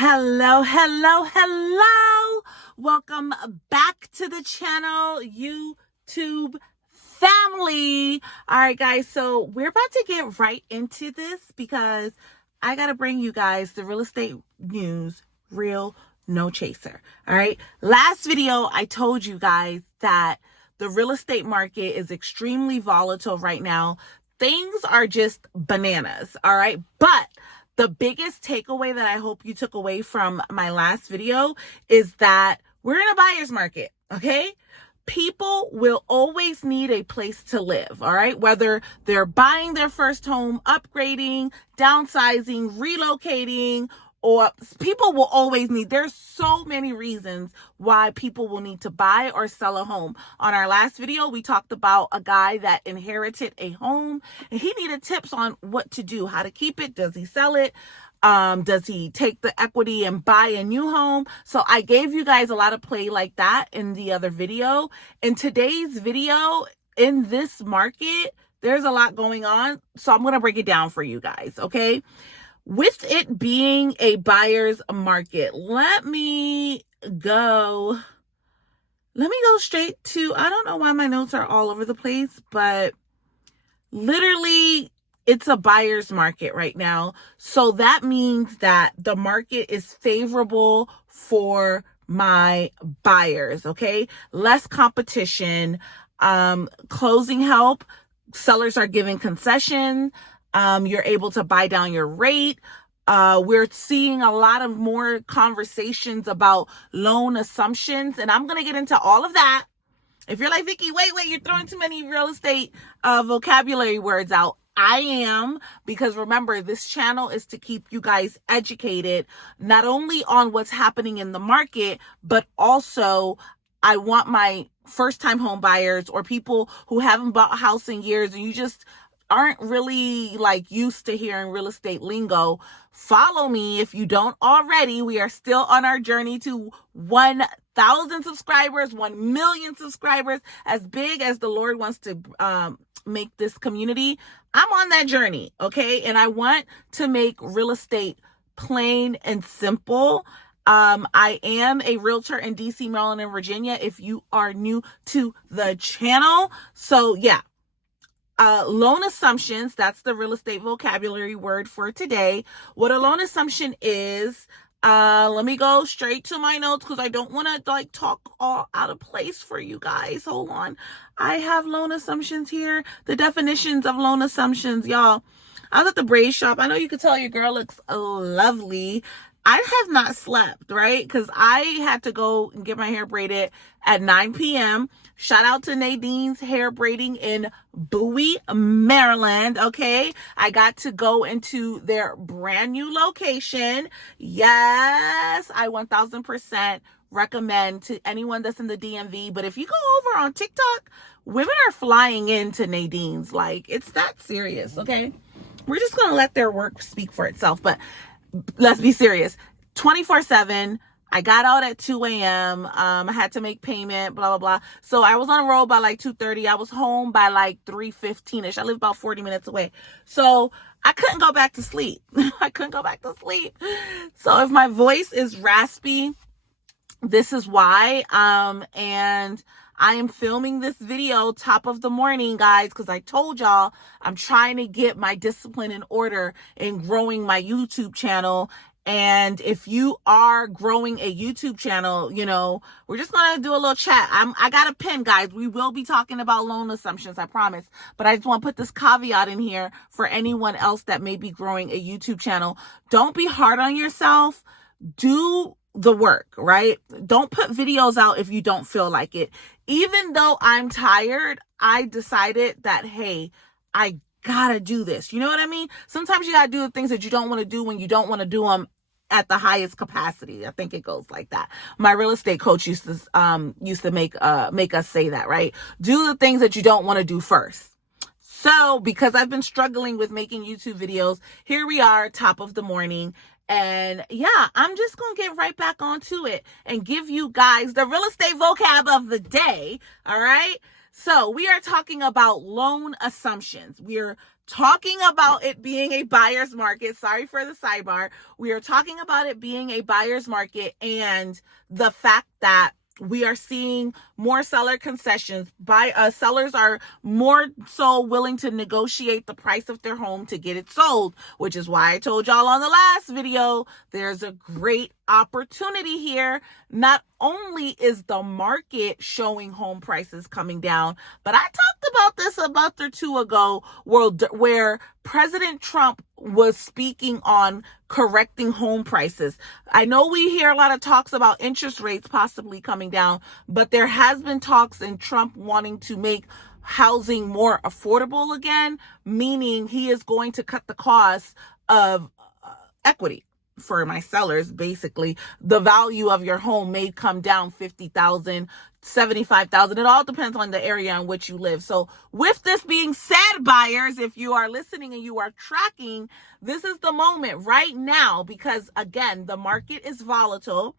Hello, hello, hello. Welcome back to the channel, YouTube family. All right, guys, so we're about to get right into this because I got to bring you guys the real estate news, real, no chaser. All right. Last video, I told you guys that the real estate market is extremely volatile right now. Things are just bananas. All right. But the biggest takeaway that I hope you took away from my last video is that we're in a buyer's market, okay? People will always need a place to live, all right? Whether they're buying their first home, upgrading, downsizing, relocating, or people will always need, there's so many reasons why people will need to buy or sell a home. On our last video, we talked about a guy that inherited a home and he needed tips on what to do, how to keep it. Does he sell it? Does he take the equity and buy a new home? So I gave you guys a lot of play like that in the other video. In today's video, in this market, there's a lot going on. So I'm going to break it down for you guys. Okay. With it being a buyer's market, let me go straight to, I don't know why my notes are all over the place, but literally it's a buyer's market right now. So that means that the market is favorable for my buyers, okay? Less competition, closing help, sellers are giving concession. You're able to buy down your rate. We're seeing a lot of more conversations about loan assumptions, and I'm going to get into all of that. If you're like, Vicky, wait, you're throwing too many real estate vocabulary words out. I am, because remember, this channel is to keep you guys educated, not only on what's happening in the market, but also I want my first-time home buyers or people who haven't bought a house in years and you just aren't really like used to hearing real estate lingo. Follow me if you don't already. We are still on our journey to 1,000 subscribers, 1 million subscribers, as big as the Lord wants to make this community. I'm on that journey, okay? And I want to make real estate plain and simple. I am a realtor in DC, Maryland, and Virginia if you are new to the channel. So yeah. Loan assumptions, that's the real estate vocabulary word for today. What a loan assumption is, let me go straight to my notes because I don't want to like talk all out of place for you guys. Hold on. I have loan assumptions here. The definitions of loan assumptions, y'all. I was at the braid shop. I know you could tell your girl looks lovely. I have not slept, right? Because I had to go and get my hair braided at 9 p.m. Shout out to Nadine's Hair Braiding in Bowie, Maryland. Okay. I got to go into their brand new location. Yes, I 1000% recommend to anyone that's in the DMV. But if you go over on TikTok, women are flying into Nadine's. Like, it's that serious. Okay. We're just going to let their work speak for itself. But let's be serious. 24/7. I got out at 2 a.m. I had to make payment, blah, blah, blah. So I was on the road by like 2:30. I was home by like 3:15-ish. I live about 40 minutes away. So I couldn't go back to sleep. So if my voice is raspy, this is why. And I am filming this video top of the morning, guys, because I told y'all I'm trying to get my discipline in order in growing my YouTube channel. And if you are growing a YouTube channel, you know, we're just going to do a little chat. I got a pen, guys. We will be talking about loan assumptions, I promise. But I just want to put this caveat in here for anyone else that may be growing a YouTube channel. Don't be hard on yourself. Do the work, right? Don't put videos out if you don't feel like it. Even though I'm tired, I decided that, hey, I gotta do this. You know what I mean? Sometimes you gotta do the things that you don't want to do when you don't want to do them at the highest capacity. I think it goes like that. My real estate coach used to make us say that, right? Do the things that you don't want to do first. So because I've been struggling with making YouTube videos, here we are, top of the morning. And yeah, I'm just going to get right back onto it and give you guys the real estate vocab of the day. All right. So we are talking about loan assumptions. We're talking about it being a buyer's market. Sorry for the sidebar. We are talking about it being a buyer's market and the fact that we are seeing more seller concessions. Sellers are more so willing to negotiate the price of their home to get it sold, which is why I told y'all on the last video, there's a great opportunity here. Not only is the market showing home prices coming down, but I talked about this a month or two ago where President Trump was speaking on correcting home prices. I know we hear a lot of talks about interest rates possibly coming down, but there has been talks in Trump wanting to make housing more affordable again, meaning he is going to cut the cost of equity. For my sellers, basically, the value of your home may come down $50,000, $75,000. It all depends on the area in which you live. So with this being said, buyers, if you are listening and you are tracking, this is the moment right now, because again, the market is volatile.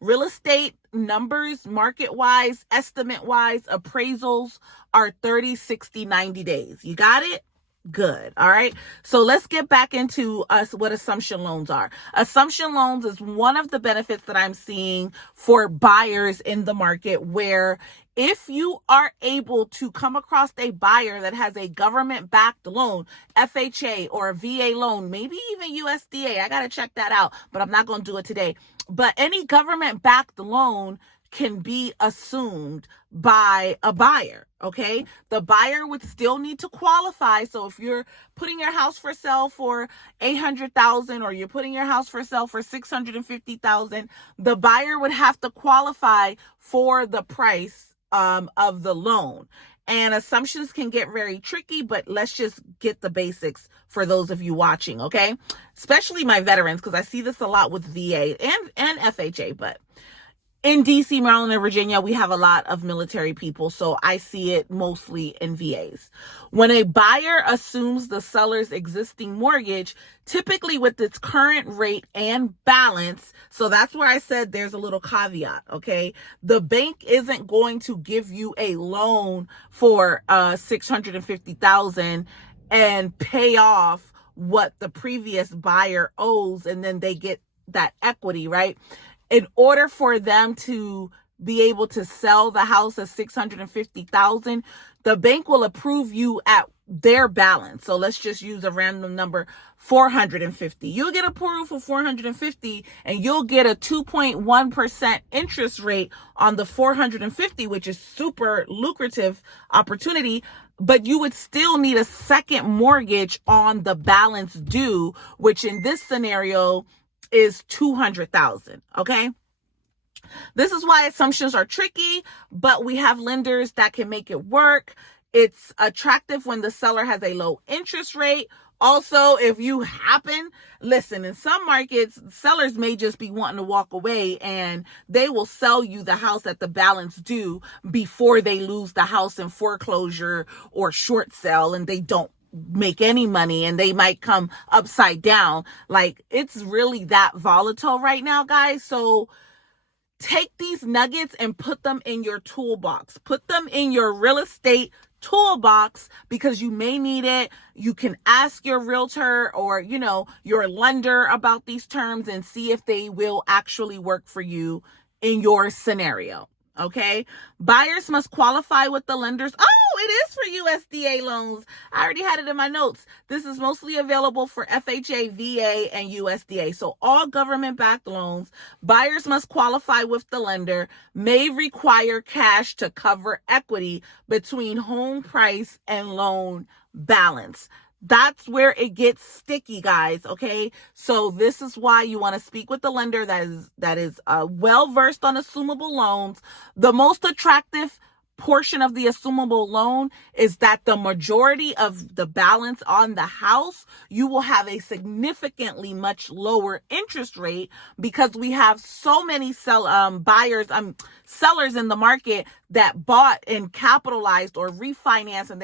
Real estate numbers, market-wise, estimate-wise, appraisals are 30, 60, 90 days. You got it? Good. All right. So let's get back into what assumption loans are. Assumption loans is one of the benefits that I'm seeing for buyers in the market, where if you are able to come across a buyer that has a government-backed loan, FHA or a VA loan, maybe even USDA, I got to check that out, but I'm not going to do it today. But any government-backed loan can be assumed by a buyer, okay? The buyer would still need to qualify. So if you're putting your house for sale for $800,000 or you're putting your house for sale for $650,000, the buyer would have to qualify for the price of the loan. And assumptions can get very tricky, but let's just get the basics for those of you watching, okay? Especially my veterans, because I see this a lot with VA and FHA, but in DC, Maryland, and Virginia, we have a lot of military people, so I see it mostly in VAs. When a buyer assumes the seller's existing mortgage, typically with its current rate and balance, so that's where I said there's a little caveat, okay? The bank isn't going to give you a loan for $650,000 and pay off what the previous buyer owes, and then they get that equity, right? In order for them to be able to sell the house at $650,000, the bank will approve you at their balance. So let's just use a random number, $450,000. You'll get approved for $450,000 and you'll get a 2.1% interest rate on the $450,000, which is super lucrative opportunity. But you would still need a second mortgage on the balance due, which in this scenario is $200,000. Okay. This is why assumptions are tricky, but we have lenders that can make it work. It's attractive when the seller has a low interest rate. Also, if you listen, in some markets, sellers may just be wanting to walk away and they will sell you the house at the balance due before they lose the house in foreclosure or short sale, and they don't make any money and they might come upside down. Like, it's really that volatile right now, guys. So take these nuggets and put them in your toolbox. Put them in your real estate toolbox because you may need it. You can ask your realtor or, your lender about these terms and see if they will actually work for you in your scenario. Okay. Buyers must qualify with the lenders. Oh, it is for USDA loans. I already had it in my notes. This is mostly available for FHA, VA, and USDA. So all government-backed loans, buyers must qualify with the lender, may require cash to cover equity between home price and loan balance. That's where it gets sticky, guys. Okay. So this is why you want to speak with the lender that is well-versed on assumable loans. The most attractive portion of the assumable loan is that the majority of the balance on the house, you will have a significantly much lower interest rate because we have so many sellers in the market that bought and capitalized or refinanced, and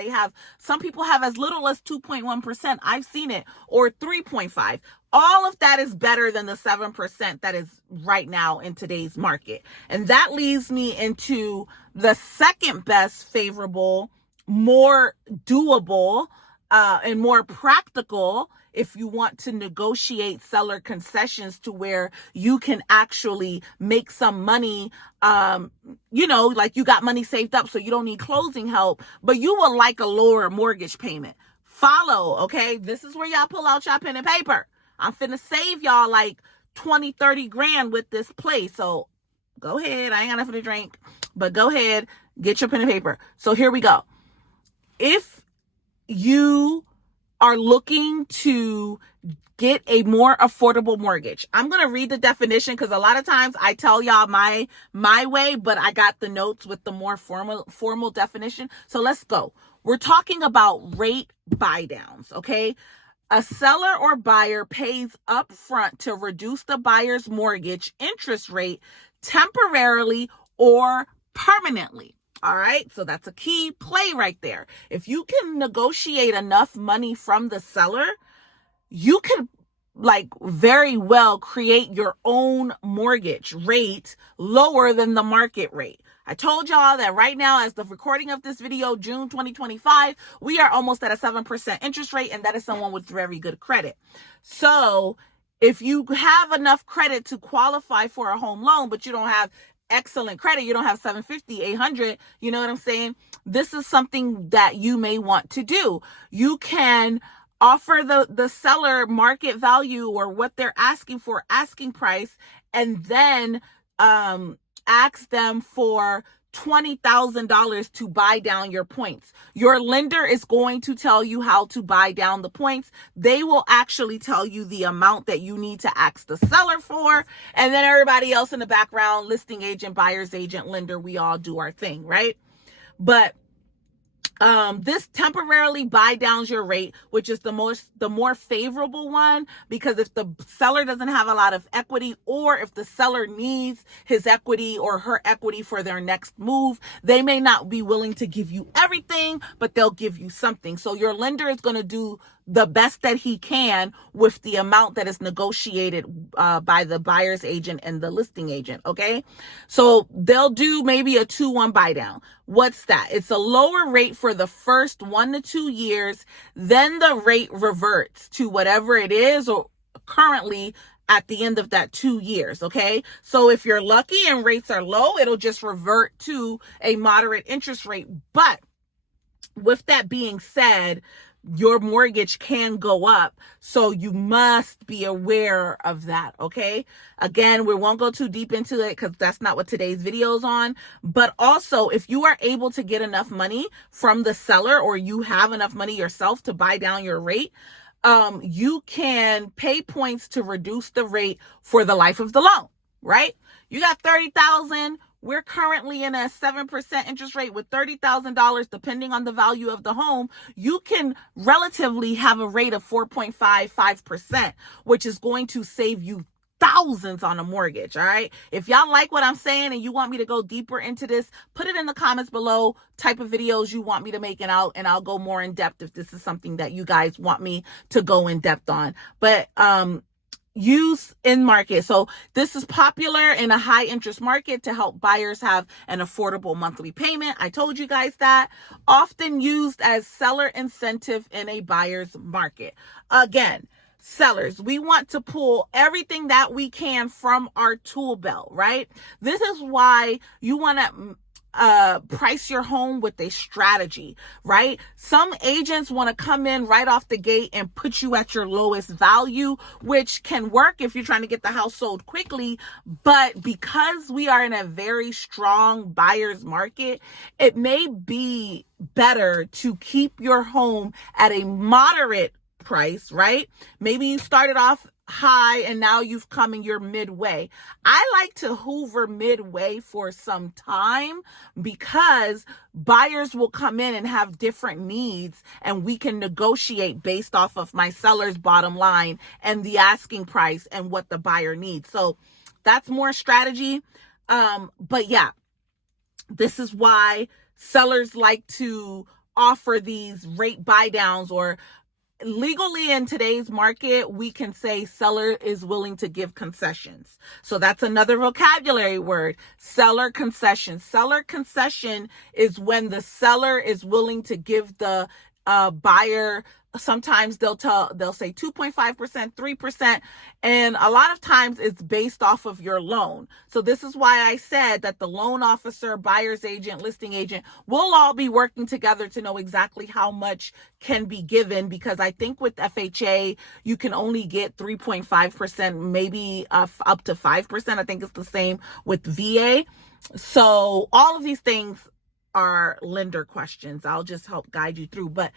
some people have as little as 2.1%. I've seen it, or 3.5. All of that is better than the 7% that is right now in today's market. And that leads me into the second best favorable, more doable and more practical if you want to negotiate seller concessions to where you can actually make some money, like you got money saved up so you don't need closing help, but you would like a lower mortgage payment. Follow, okay? This is where y'all pull out y'all pen and paper. I'm finna save y'all like 20, 30 grand with this place. So go ahead. I ain't got nothing to drink, but go ahead, get your pen and paper. So here we go. If you are looking to get a more affordable mortgage, I'm going to read the definition because a lot of times I tell y'all my way, but I got the notes with the more formal definition. So let's go. We're talking about rate buy downs, okay? A seller or buyer pays upfront to reduce the buyer's mortgage interest rate temporarily or permanently. All right, so that's a key play right there. If you can negotiate enough money from the seller, you could very well create your own mortgage rate lower than the market rate. I told y'all that right now, as the recording of this video, June 2025, we are almost at a 7% interest rate, and that is someone with very good credit. So if you have enough credit to qualify for a home loan, but you don't have excellent credit, you don't have 750, 800, you know what I'm saying? This is something that you may want to do. You can offer the seller market value or what they're asking for, asking price, and then ask them for $20,000 to buy down your points. Your lender is going to tell you how to buy down the points. They will actually tell you the amount that you need to ask the seller for. And then everybody else in the background, listing agent, buyer's agent, lender, we all do our thing, right? But this temporarily buy downs your rate, which is the more favorable one, because if the seller doesn't have a lot of equity, or if the seller needs his equity or her equity for their next move, they may not be willing to give you everything, but they'll give you something. So your lender is going to do the best that he can with the amount that is negotiated by the buyer's agent and the listing agent, okay? So they'll do maybe a 2-1 buy down. What's that? It's a lower rate for the first 1 to 2 years, then the rate reverts to whatever it is or currently at the end of that 2 years, okay? So if you're lucky and rates are low, it'll just revert to a moderate interest rate. But with that being said, your mortgage can go up. So you must be aware of that. Okay. Again, we won't go too deep into it because that's not what today's video is on. But also, if you are able to get enough money from the seller, or you have enough money yourself to buy down your rate, you can pay points to reduce the rate for the life of the loan, right? You got $30,000. We're currently in a 7% interest rate with $30,000, depending on the value of the home. You can relatively have a rate of 4.55%, which is going to save you thousands on a mortgage. All right. If y'all like what I'm saying and you want me to go deeper into this, put it in the comments below, type of videos you want me to make, and I'll go more in depth if this is something that you guys want me to go in depth on. But, use in market. So this is popular in a high interest market to help buyers have an affordable monthly payment. I told you guys that. Often used as seller incentive in a buyer's market. Again, sellers, we want to pull everything that we can from our tool belt, right? This is why you want to price your home with a strategy, right? Some agents want to come in right off the gate and put you at your lowest value, which can work if you're trying to get the house sold quickly. But because we are in a very strong buyer's market, it may be better to keep your home at a moderate price, right? Maybe you started off high and now you've come in your midway. I like to hover midway for some time because buyers will come in and have different needs, and we can negotiate based off of my seller's bottom line and the asking price and what the buyer needs. So that's more strategy. But yeah, this is why sellers like to offer these rate buy downs, or legally in today's market, we can say seller is willing to give concessions. So that's another vocabulary word, seller concession. Seller concession is when the seller is willing to give the a buyer, sometimes they'll say 2.5%, 3%, and a lot of times it's based off of your loan. So this is why I said that the loan officer, buyer's agent, listing agent will all be working together to know exactly how much can be given, because I think with FHA you can only get 3.5%, maybe up to 5%. I think it's the same with VA. So all of these things are lender questions. I'll just help guide you through, but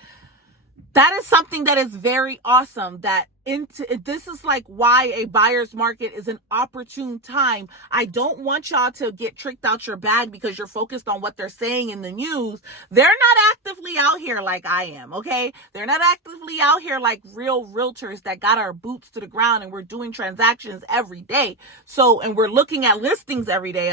that is something that is very awesome. This is like why a buyer's market is an opportune time. I don't want y'all to get tricked out your bag because you're focused on what they're saying in the news. They're not actively out here like I am, okay? They're not actively out here like real realtors that got our boots to the ground and we're doing transactions every day. So, and we're looking at listings every day.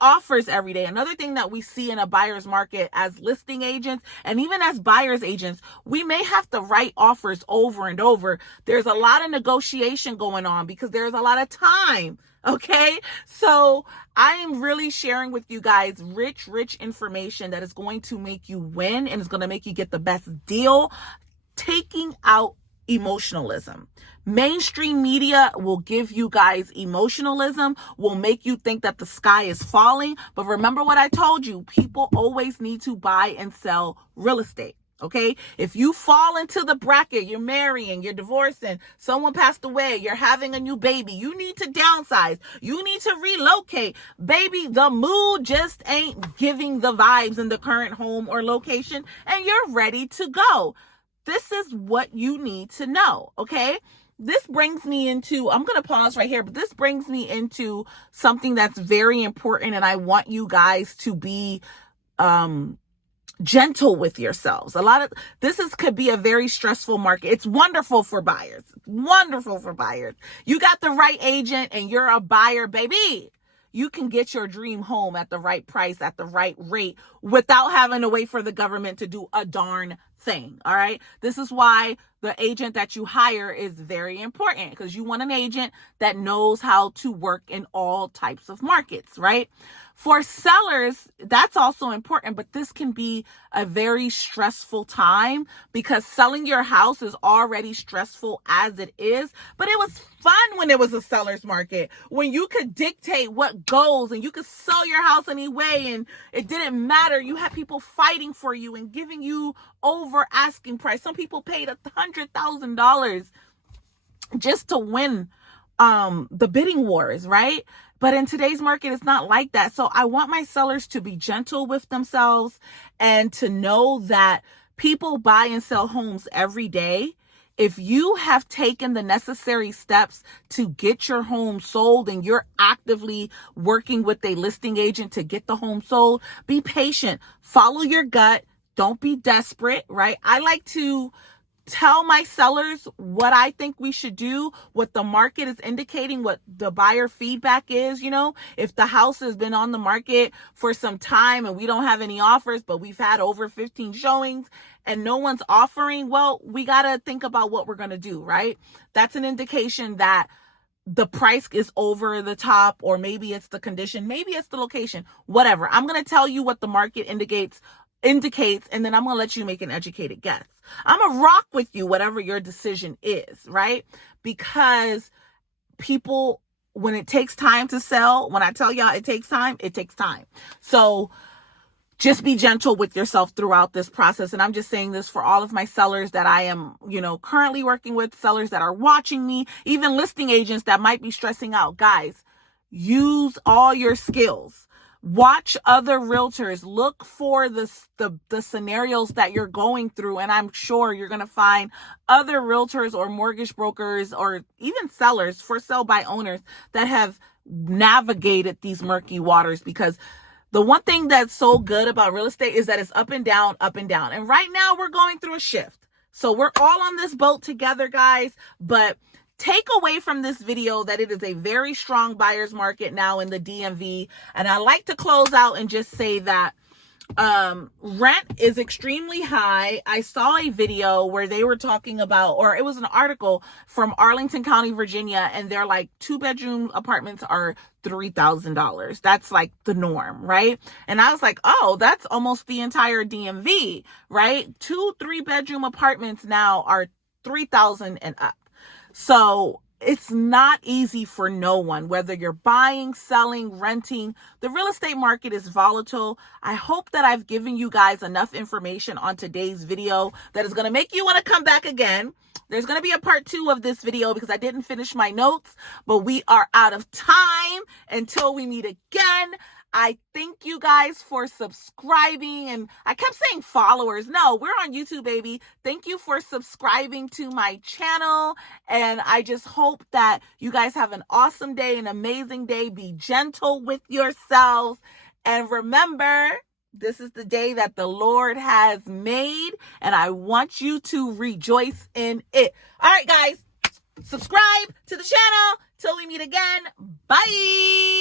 Offers every day. Another thing that we see in a buyer's market as listing agents and even as buyer's agents, we may have to write offers over and over. There's a lot of negotiation going on because there's a lot of time. Okay. So I am really sharing with you guys rich information that is going to make you win and is going to make you get the best deal, taking out emotionalism. Mainstream media will give you guys emotionalism, will make you think that the sky is falling. But remember what I told you, people always need to buy and sell real estate. Okay. If you fall into the bracket, you're marrying, you're divorcing, someone passed away, you're having a new baby, you need to downsize, you need to relocate, baby, the mood just ain't giving the vibes in the current home or location and you're ready to go. This is what you need to know. Okay. This brings me into, I'm going to pause right here, but this brings me into something that's very important. And I want you guys to be, gentle with yourselves. Could be a very stressful market. It's wonderful for buyers. Wonderful for buyers. You got the right agent and you're a buyer, baby. You can get your dream home at the right price, at the right rate, without having to wait for the government to do a darn thing. All right. This is why the agent that you hire is very important, because you want an agent that knows how to work in all types of markets, right? For sellers, that's also important, but this can be a very stressful time because selling your house is already stressful as it is. But it was fun when it was a seller's market, when you could dictate what goes and you could sell your house anyway and it didn't matter. You had people fighting for you and giving you over asking price. Some people paid $100,000 just to win the bidding wars, right? But in today's market, it's not like that. So I want my sellers to be gentle with themselves and to know that people buy and sell homes every day. If you have taken the necessary steps to get your home sold and you're actively working with a listing agent to get the home sold, be patient, follow your gut. Don't be desperate, right? I like to tell my sellers what I think we should do, what the market is indicating, what the buyer feedback is. You know, if the house has been on the market for some time and we don't have any offers, but we've had over 15 showings and no one's offering, well, we got to think about what we're going to do, right? That's an indication that the price is over the top, or maybe it's the condition, maybe it's the location, whatever. I'm going to tell you what the market indicates, and then I'm going to let you make an educated guess. I'm going to rock with you, whatever your decision is, right? Because people, when it takes time to sell, when I tell y'all it takes time, it takes time. So just be gentle with yourself throughout this process. And I'm just saying this for all of my sellers that I am, currently working with, sellers that are watching me, even listing agents that might be stressing out. Guys, use all your skills. Watch other realtors, look for the scenarios that you're going through. And I'm sure you're going to find other realtors or mortgage brokers or even sellers, for sale by owners, that have navigated these murky waters. Because the one thing that's so good about real estate is that it's up and down, up and down. And right now we're going through a shift. So we're all on this boat together, guys. But take away from this video that it is a very strong buyer's market now in the DMV. And I like to close out and just say that rent is extremely high. I saw a video where they were talking about, or it was an article from Arlington County, Virginia, and they're like 2-bedroom apartments are $3,000. That's like the norm, right? And I was like, oh, that's almost the entire DMV, right? 2-3-bedroom apartments now are 3,000 and up. So it's not easy for no one, whether you're buying, selling, renting. The real estate market is volatile. I hope that I've given you guys enough information on today's video that is going to make you want to come back again. There's going to be a part 2 of this video because I didn't finish my notes, but we are out of time until we meet again. I thank you guys for subscribing, and I kept saying followers. No, we're on YouTube, baby. Thank you for subscribing to my channel, and I just hope that you guys have an awesome day, an amazing day. Be gentle with yourselves, and remember, this is the day that the Lord has made, and I want you to rejoice in it. All right, guys, subscribe to the channel till we meet again. Bye.